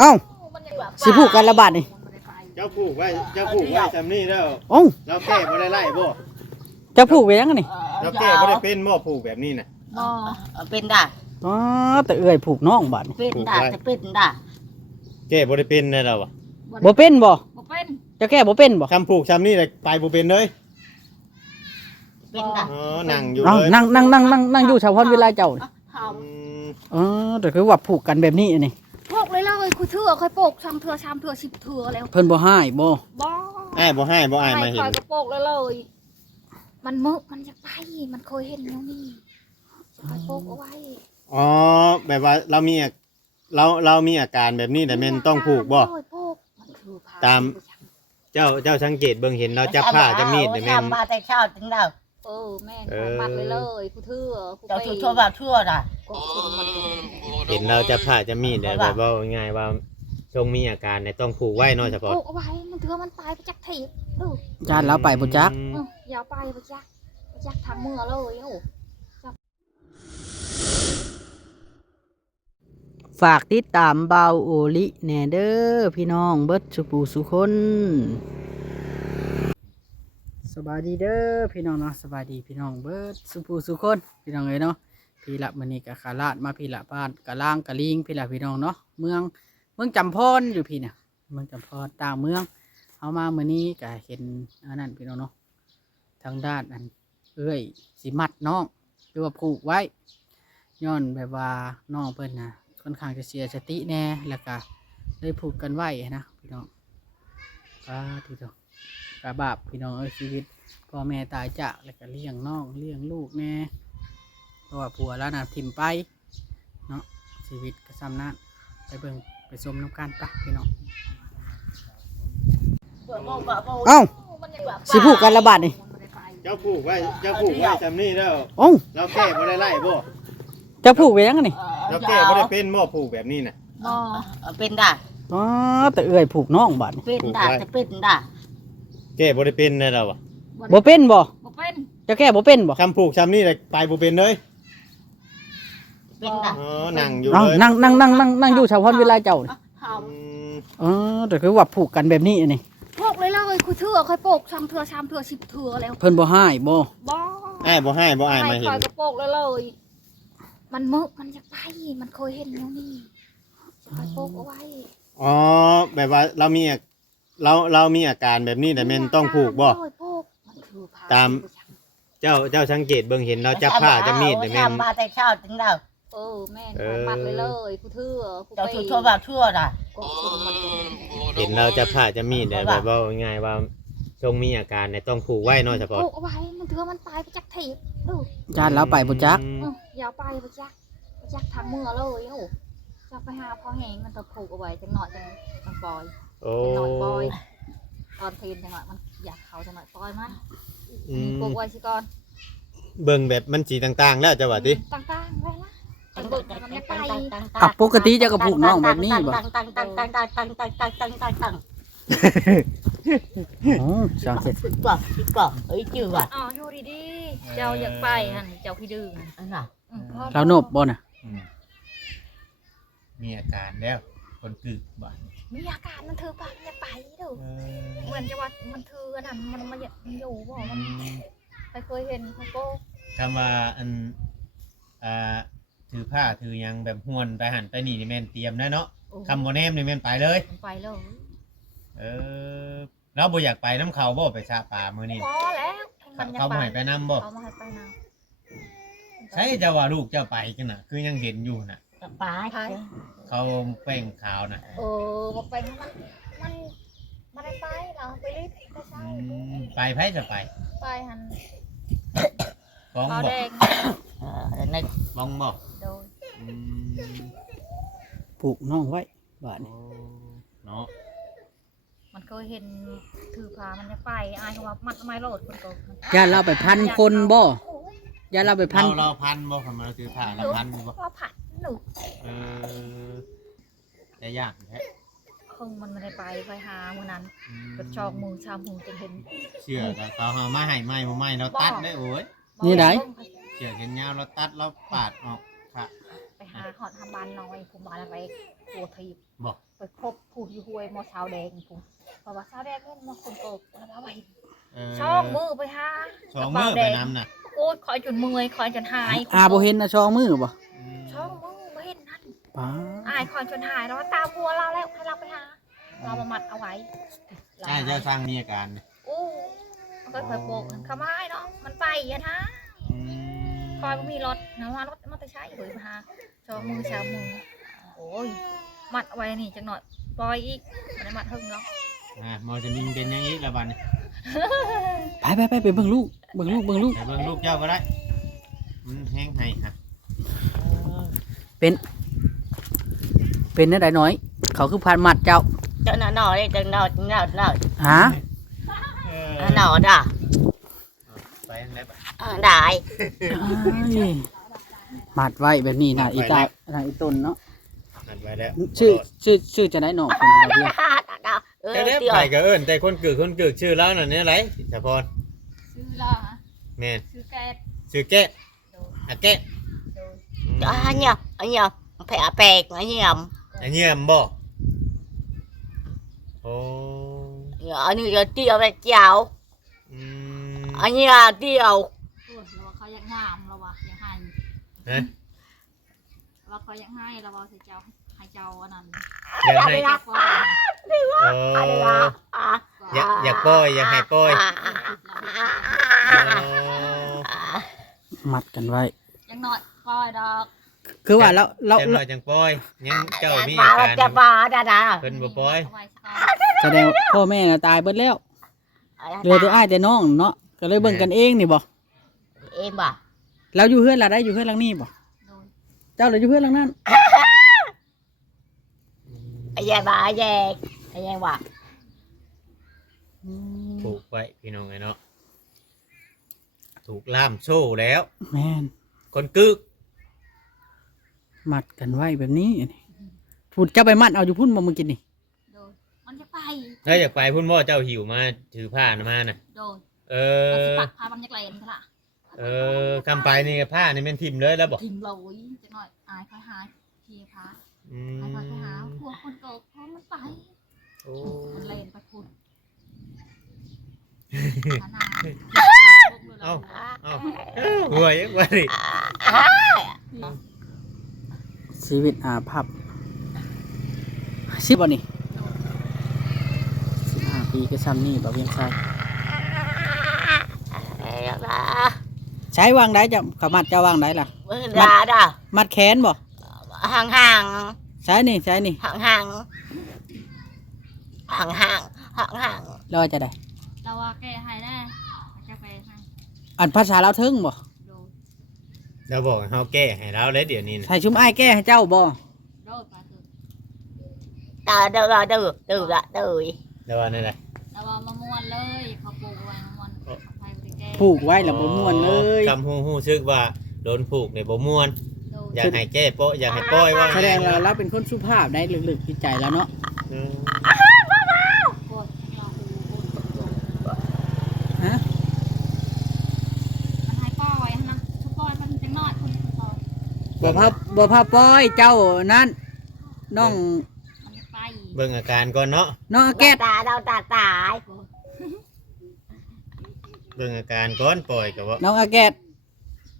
เอ้าสิผูกกันระบาดนี่ เจ้าผูกไว้จำนี่แล้ว โอ้า เราแก้บ่ได้ไล่บ่ จะผูกไว้ยังไงนี่ เราแก้บ่ได้เป็นบ่ผูกแบบนี้น่ะ บ่เป็นด่า อ๋อแต่เอื้อยผูกน้องบาดนี่ เป็นด่าจะเป็นด่า แก้บ่ได้เป็นนะเราอ่ะ บ่เป็นบ่ บ่เป็น จะแก้บ่เป็นบ่ คำผูกจำนี่แหละไปบ่เป็นเลย เป็นด่า อ๋อนั่งอยู่ เอ้า เลย นั่งอยู่ชาวพรเวลาเจ้านี่ เฮา อืม อ๋อแต่คือว่าผูกกันแบบนี้นี่ พกเลยเลยคุยเถื่อค่อยโปกชามเถื่อ10 เถื่อแล้ว เพิ่นบ่ให้บ่ บ่ อ้ายบ่ให้บ่อายมาเห็ คน อยกระโปกเลยมันมึกมันจะไปมันเคยเห็นแล้วนี่จะไปโปกเอาไว้ อ๋อแบบว่าเรามีอาการแบบนี้แต่แม่นต้องผูกบ่ โปกมันคือพ ตาม เจ้าสังเกตเบิ่งเห็นเราจับผ้าจับมีดแต่แม่น ทำมาแต่เช้าถึงแล้ว แม่มัดเลยคุยเถื่อคุย เจ้าชั่วบ่ชั่วด่า ก็คือมัน เห็นเราจับผ้าจับมีดแต่แบบว่าง่ายว่าทรงมีอาการเนี่ยต้องผูกไว้เนาะเฉพาะ โปกเอาไว้มันเถื่อมันตายไปจักถีบดู จานแล้วไปบ่จัก ยาวไปไปจักทางมือเลยโอ้ ฝากติดตามเบาโอลิแหน่เด้อพี่น้องเบิดสุปูสุคนสบายดีเด้อพี่น้องเนาะสบายดีพี่น้องเบิดสุปูสุคนพี่น้องเอ้ยเนาะพี่ละมื้อนี้ก็ขาลาดมาพี่ละบ้านกะล่างกะลิงพี่ละพี่น้องเนาะเมืองจำพรอยู่พี่เนี่ยเมืองจำพรต่างเมืองเอามามื้อนี้ก็เห็นอันนั้นพี่น้องเนาะทางด้านอันเอ้ยสิมัดน้องหรือว่าผูกไว้ย้อนแบบว่าน้องเพิ่นนะค่อนข้างจะเสียสติแน่แล้วก็เลยผูกกันไว้นะพี่น้องทีเดียวกะบาปพี่น้องชีวิตพ่อแม่ตายจากแล้วก็เลี้ยงน้องเลี้ยงลูกแน่เพราะว่าผัวแล้วนะถิ่มไปเนาะชีวิตก็ซ้ำนั้นไปเบิ่งไปชมน้ำกันปะพี่น้องเอ้าสิผูกกันระบาดนี่ เจ้าผูกไว้จำนี่แล้ว โอ้า เราแก้บ่ได้ไล่บ่ จะผูกไว้ยังไงนี่ เราแก้บ่ได้เป็นบ่ผูกแบบนี้น่ะ บ่เป็นด่า อ๋อแต่เอื้อยผูกน้องบาดนี่ เป็นด่าจะเป็นด่า แก้บ่ได้เป็นนะเราอ่ะ บ่เป็นบ่ บ่เป็น จะแก้บ่เป็นบ่ คำผูกจำนี่แหละไปบ่เป็นเลย เป็นด่า อ๋อนั่งอยู่ เอ้า เลย นั่งอยู่ชาวพรเวลาเจ้านี่ เฮา อืม อ๋อแต่คือว่าผูกกันแบบนี้นี่ พกเลยคุยเถื่อค่อยโปกชามเถื่อ10 เถื่อแล้ว เพิ่นบ่ให้บ่ บ่ อ้ายบ่ให้บ่อายมาเห็ คน อยกระโปกเลยมันมึกมันจะไปมันเคยเห็นแล้วนี่จะไปโปกเอาไว้ อ๋อแบบว่าเรามีอาการแบบนี้แต่แม่นต้องผูกบ่ มันคือพ ตาม เจ้าสังเกตเบิ่งเห็นเราจับผ้าจับมีดแต่แม่น ทำมาแต่เช้าถึงแล้ว แม่มัดเลยคุยเถื่อคุย เจ้าชั่วบ่ชั่วด่า ก็คือมัน เห็นเราจับผ้าจับมีดแต่แบบว่าง่ายว่าทรงมีอาการเนี่ยต้องผูกไว้เนาะเฉพาะ โปกเอาไว้มันเถื่อมันตายไปจักถีบดู จานแล้วไปบ่จัก ยาวไปไปจักทางมือเลยโอ้จะไปหาพอแหงมันจะผูกเอาไว้จังหน่อยจังปล่อย โอ้ จังหน่อยปล่อยตอนเพลนจังหน่อยมันอยากเขาจังหน่อยปล่อยมัน อืม ผูกไว้สิก่อน เบิ่งแบบมันสีต่างๆ แล้วจะว่าติ ต่างๆไว้ละมันเบิกมันไม่ไป กับปกติจะกับผูกน้องแบบนี้บ่ อ๋อสองเสร็จ ก็เอ้ยจื้อว่ะ อ๋ออยู่ดีๆเจ้าอยากไปฮะเจ้าขี้ดื้อ อันน่ะ เราโนบบ่น่ะ มีอาการแล้วคนกึกบ่ มีอาการมันเธอปะอยากไปดูเหมือนจะว่ามันเธอนั่นมันอยู่บ่มันไปเคยเห็นเขาโก้ คำว่าอันถือผ้าถือหยังแบบห้วนไปหันไปนี่นี่แม่นเตรียมนะเนาะคำบ่แนมนี่แม่นไปเลย ไปเลย เราบ่อยากไปน้ำเขาบ่ไปชาป่ามื้อนี้ พอแล้วมันอยาก เขาบ่ให้ไปนํบ่ เขามาให้ไปนะ ใช่จะว่าลูกเจ้าไปจังน่ะคือยังเห็นอยู่น่ะ ไป เขาแป้งขาวน่ะ บอกไปมันได้ไปเราไปรีบไปเช้า ไปไผจะไป ไปหัน ฟ้อง ขาว บ่ แดง ใน ฟ้องบ่ โดย อืม ผูกน้องไว้บาด โอ้เนาะ มันเคยเห็นถือพามันจะไปอายเขาว่ามัดทำไมโหลดคนโต ย่านเราไปพันคนบ่ย่านเราไปพัน เราพันบ่คำว่าถือผ้าเราพันบ่ ว่าผัดหนู เออจะยากแท้ คงมันไม่ได้ไปหามือนั้นกระชอกมือชามหูจะเห็น เชื่อแต่เขาเอามาให้ไม่บ่ไม่เราตัดได้โอ้ย นี่ไหน เชื่อเห็นยาวเราตัดเราปาดออกค่ะ ไป หาหอดทำบานน้อยผมบานอะไรตัวทีบ บอก ไปครบผู้อยู่ห้วยมอชาวแดงผมเพราะว่าชาวแดงนี่มาคนโกกแล้วไปช่องมือไปหา สองมือไปน้ำน่ะ โอ้ยคอยจนเมื่อยคอยจนหาย บ่เห็นนะช่องมือบ่ ช่องมือไม่เห็นนั่น ป้า อายคอยจนหายแล้วตามบัวเราแล้วให้เราไปหาเรามามัดเอาไว้ จะสร้างมีอาการ โอ้มันก็เคยโบกเขามาให้เนาะมันไปอะนะคอยมันมีรถนะว่ารถมันจะใช้หรือมาหาช่องมือชาวมือโอ้ยมัดเอาไว้นี่จังหน่อยปล่อยอีกมันได้มัดหึงเนาะ มอจะมีเป็นอย่างนี้ละบัดนี้ ไปเบิ่งลูกเบิ่งลูก แต่เบิ่งลูกเจ้าก็ได้มันแห้งให้ฮะ เป็นได้น้อย เขาคือผ่านมัดเจ้า เจ้าหน่อเลยเจ้าหน่อ ฮะ หน่อด่ะ ไปทางไหนบัด ได้ อ้ายมัดไว้แบบนี้น่ะอีตาน่ะอีต้นเนาะ หันไปแล้ว ชื่อจะได้หนอกคนบ่เรียก จะได้ไปก็เอิ้นแต่คนกึกชื่อแล้วน่ะเนี่ยไรสะพร ซื้อละ แม่น ซื้อแกะ ชื่อแกะอะแกะ anh nhầm phải bẹt anh nhầm อันเยี่ยมบ่โอ้ anh như tiêu là chào อืม anh như là tiêu ส่วนเราเขาอยากงามเราว่าอยากให้ ฮะ เราเขาอยากให้เราว่าเจ้าให้เจ้าอันนั้น อยากให้ เจ้าก็ โอ้อยากปล่อยอยากให้ปล่อย มัดกันไว้ ยังหน่อยปล่อยดอก คือว่าเรา จังหน่อยจังปล่อยยังเจ้ามีอาการ จะมาด่า เพิ่นบ่ปล่อย เอาไว้สัก แสดงว่าพ่อแม่น่ะตายเบิดแล้วเหลือแต่อ้ายแต่น้องเนาะก็เลยเบิ่งกันเองนี่บ่ em à เราอยู่เฮือนล่ะได้อยู่เฮือนหลังนี้บ่ โดย เจ้าเลยอยู่เฮือนหลังนั้น anh em bà anh em bà ถูกไว้พี่น้องไงเนาะถูกล่ามโซ่แล้ว แม่น คนกึก มัดกันไว้แบบนี้นี่พูดเจ้าไปมัดเอาอยู่พุ่นบ่มึงกินนี่ โดยมันจะไป ถ้าอยากไปพุ่นบ่เจ้าหิวมาถือผ้ามาน่ะ โดย เอ มันสิ อ ปักพาบังยักษ์แหลมซะละ คำไปนี่ผ้านี่แม่นทิ่มเลยแล้วบ่ ทิ้งเราอีกจังหน่อยอายคอยหาเทียพา อื อายคอยไป ม หาพวกคนโกกเพราะมันไป โอ้ มันเลนไปคุณขนาด เอ้าหัวยังว่าดิ ชีวิตอาภัพสิบ่นี่15 ปีก็ซ้ำนี่บ่เวียงใส่ใช้วางได้จ้ะเขามัดเจ้าวางได้ล่ะ ด่าด่า มัดแขนบ่ hàng ใช้นี่ hàng hàng แล้วว่าจะได้ เราว่าแกให้แน่กาแฟให้ อันภาษาลาวเทิงบ่ โดย เราบอกให้เฮาแก้ให้เราเลยเดี๋ยวนี้นะ ใส่ชุมอ้ายแก้ให้เจ้าบ่ โดยไปคือ từ từ แล้วว่านั่นแหละ เราว่ามามวนเลยเขาปลูกไว้มามวนไปบริแก ผูกไว้แล้วบ่ม่วนเลย คำฮู้ซึกว่าโดนผูกในบ่ม่วน โดย อยากให้แก้โปะอยากให้ปล่อยว่า แสดงว่าเราเป็นคนสุภาพได้ลึกๆจิตใจแล้วเนาะ อืม โคตรเรา ฮะ มันให้ป้อยนะทุกป้อยมันจังน้อยคนป้อย บ่พาปล่อยเจ้านั่นน้อง มันจะไป เบิ่งอาการก่อนเนาะ น้องอาแก้ tà đâu tà tà เบิ่งอาการก่อนปล่อยก็บ่ น้องอาแก้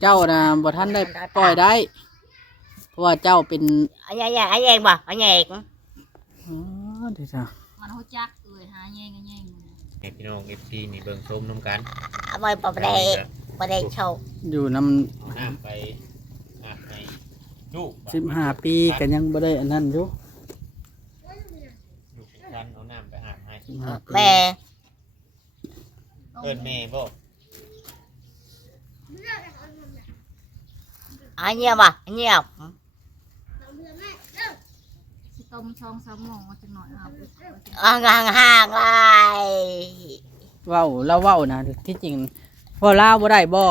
เจ้าน่ะบ่ทันได้ปล่อยได้ เพราะว่าเจ้าเป็น anh em bà anh em อ๋อเดี๋ยวจ้ะ มันหัวจักเอ่ยหาแย่งแย่ง ให้พี่น้อง FC นี่เบิ่งชมนํกัน mời bà đây sâu อยู่นำ เอาน้ำไปอาบให้ลูก 15 ปีก็ยังบ่ได้อันนั้นอยู่ ลูกเป็นคันเอาน้ำไปอาบให้ 15 ปี mẹ เอิ้นแม่บ่ anh em à anh em สิต้มช่องสมองจังหน่อยเอา hàng ai เว้าเราเว้านะที่จริงเว้าลาวบ่ได้บ่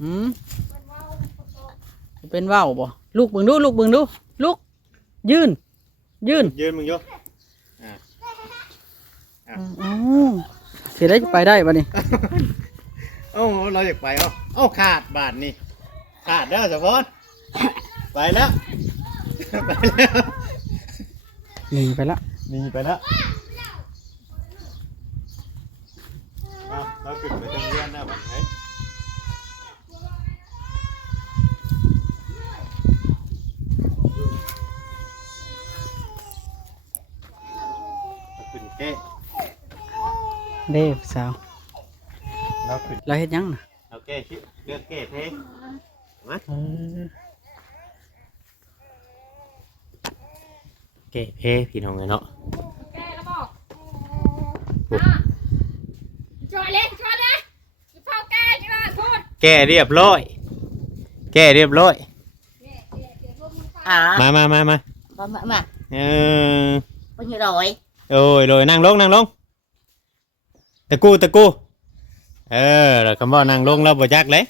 หืมเป็นเว้าบ่ลูกเบิ่งดูลูกยืน ยืนมึงอยู่ อ๋อสิได้ไปได้บ่นี่ เอ้าเราอยากไปเอ้าขาดบาทนี่ขาดเด้อสะพอนไป ไปแล้วไปแล้ว หนีไปละ หนีไปแล้วเอาเราขึ้นไปทางเรือนนะบัดนี้ขึ้นแก้ เด้สาว เราขึ้น เราเฮ็ดหยังน่ะ เราแก้คิดเลือกแก้เพลงมา เออ แก้เพลงพี่น้องเลยเนาะ แกแล้วบอกช่วยเลยอย่าเผาแกจังเลยคุณ แก้เรียบร้อยแก้เรียบร้อย อ่า มา มา เออ bao nhiêu rồi โอ้ยโดยนั่งลงตะกูเออแล้วคำว่านั่งลงแล้วบ่จักเลย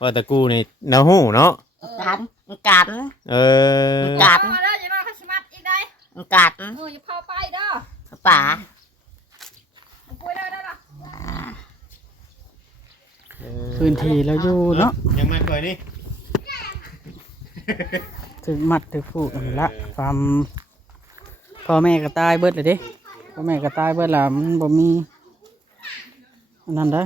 ว่าตะกูนี่เนาหูเนาะ cắn cắn เออ cắn มาเด้ออย่ามาขชิมัดอีกได้ cắn อย่าเผาไปเด้อ bà คุยได้เด้อ พื้นที่เราอยู่เนาะ ยังมาก่อยนี่ ถึงมัดถึงผูกนั่นละความพ่อแม่ก็ตายเบิดเลยเด้พ่อแม่ก็ตายเบิดละมันบ่มีอันนั้นได้อ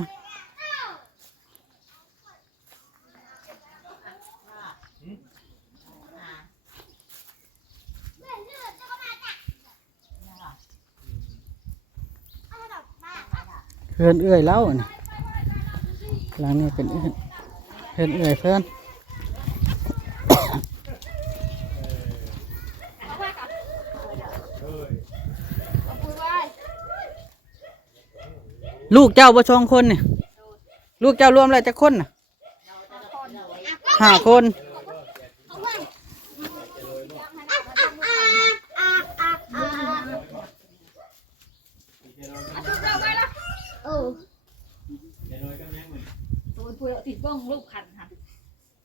เพื่อนเอื้อยเล่านี่หลังนี้เป็นเอื้อนเพื่อนเอื้อยเพื่อน คุยไว้ ลูกเจ้าบ่ชองคนนี่ลูกเจ้ารวมแล้วจักคนน่ะ5 คน ตัวคุยติดบ้องลูกขันหัน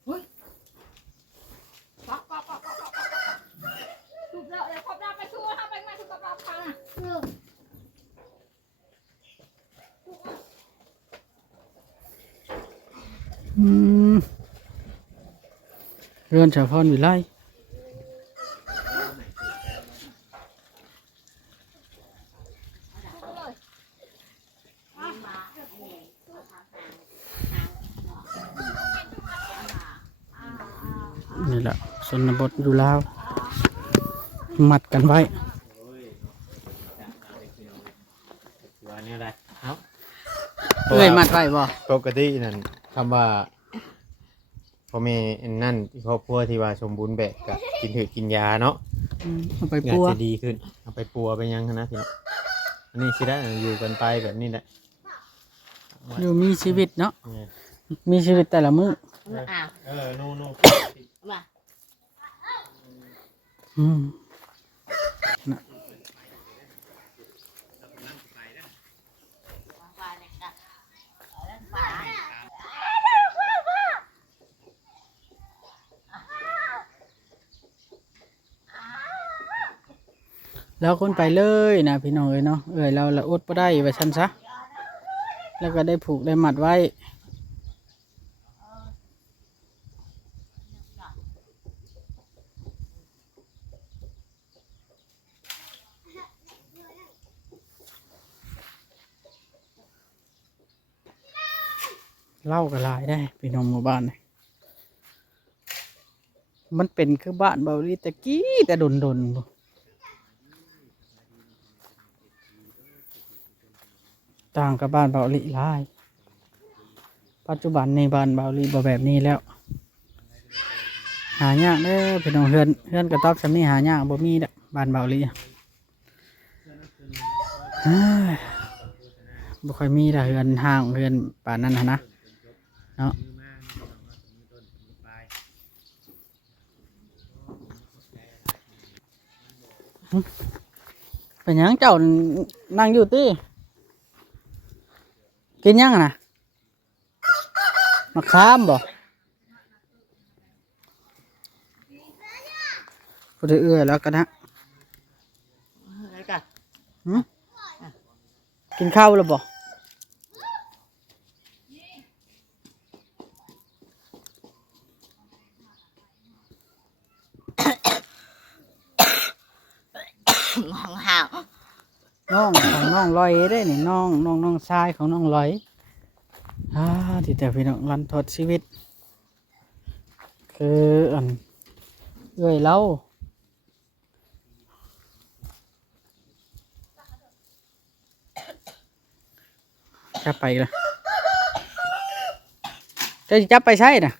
เฮ้ยป๊อกถูกแล้วเดี๋ยวขอบดาไปชูทำไปมาถูกกับเราพังอ่ะ อืมเรือนชาวพรวิไลนี่แหละชนบทอยู่ลาวมัดกันไว้ ว่าเนี่ยได้เนาะ เอ้ยมัดไว้บ่ ปกตินั่นคำว่าพ่อแม่นั่นครอบครัวที่ว่าสมบูรณ์แบบก็กินถือกินยาเนาะ เอาไป อยา ปั ก ว จะดีขึ้นเอาไปปัวไปยังนะพี่เนาะอันนี้สิได้อยู่กันไปแบบนี้แหละ อยู่มีชีวิตเนาะ เนี่ย มีชีวิตแต่ละมื้อ à นู่ mà อืม แล้วคนไปเลยนะพี่น้องเอ้ยเนาะเราละอดบ่ได้ว่าซั่นซะแล้วก็ได้ผูกได้มัดไว้เล่าก็หลายได้พี่น้องหมู่บ้านนี่มันเป็นคือบ้านเบาลีตะกี้แต่ดนบ่ต่างกับบ้านเบาลีหลายปัจจุบันในบ้านเบาลีบ่แบบนี้แล้ว หายากเด้อพี่น้องเฮือนกระต๊อบซำนี้หายากบ่มีเด้อบ้านเบาลีเฮ้ยบ่ค่อยมีละเฮือนห้างเฮือนป่านนั้นหั้นนะเนาะเป็นหยังเจ้านั่งอยู่ติกินหยังอะนะมะขามบ่พูดเอื้อยแล้วกันนะ đấy cả กินข้าวแล้วบ่ hàng hàng น้องของน้องลอยได้นี่น้องชายของน้องลอยที่แต่พี่น้องรันทดชีวิตคืออันเอ้ยเล่าจับไปเลยจะจับไปใช่น่ะ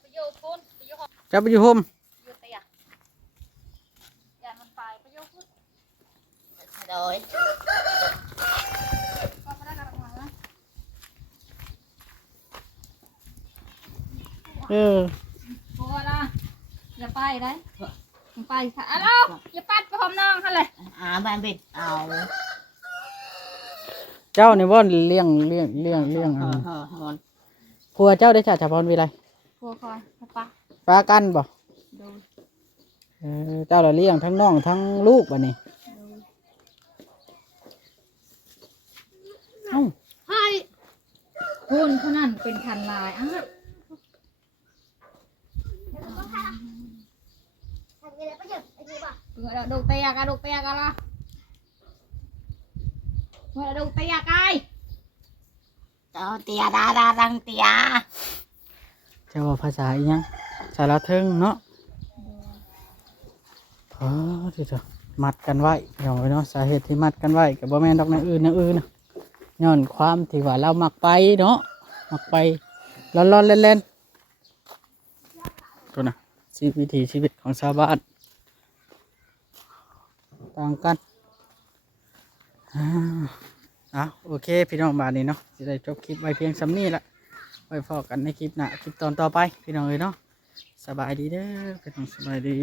ไปโยกพุ่นไปโยก จับไปอยู่โฮม โยกเตะอย่ามันไปไปโยกพุ่น rồi ก็ไม่ได้กระมังนะ โอ้ละอย่าไปได้อย่าไปค่ะอ้าวอย่าปัดไปพร้อมน้องเขาเลย bạn bị ảo เจ้านี่ว่าเลี้ยงอัน ngon ผัวเจ้าได้จ่าจับพรวิไล พัวคอยปะ ปลากันบ่ ดู เจ้าเราเลี้ยงทั้งน้องทั้งลูกบ่นี่เอ้า ให้คุณเขานั่นเป็นคันลายอ่ะดูเตะกันดูเตะกันละเมื่อดูเตะกัน đó tia đa đa đăng tia เจ้าว่าภาษาอีหยังสารเทิงเนาะที่จะมัดกันไว้อย่างไรเนาะสาเหตุที่มัดกันไว้กับบ่แม่นดอกอย่างอื่นนะย้อนความที่ว่าเรามักไปเนาะมักไปร้อนเล่นตัวนะวิถีชีวิตของชาวบ้านต่างกันโอเคพี่น้องบ้านนี้เนาะจะได้จบคลิปไว้เพียงซ้ำนี้ละไว้พอกันในคลิปหน้าคลิปตอนต่อไปพี่น้องเลยเนาะสบายดีเด้อพี่น้องสบายดี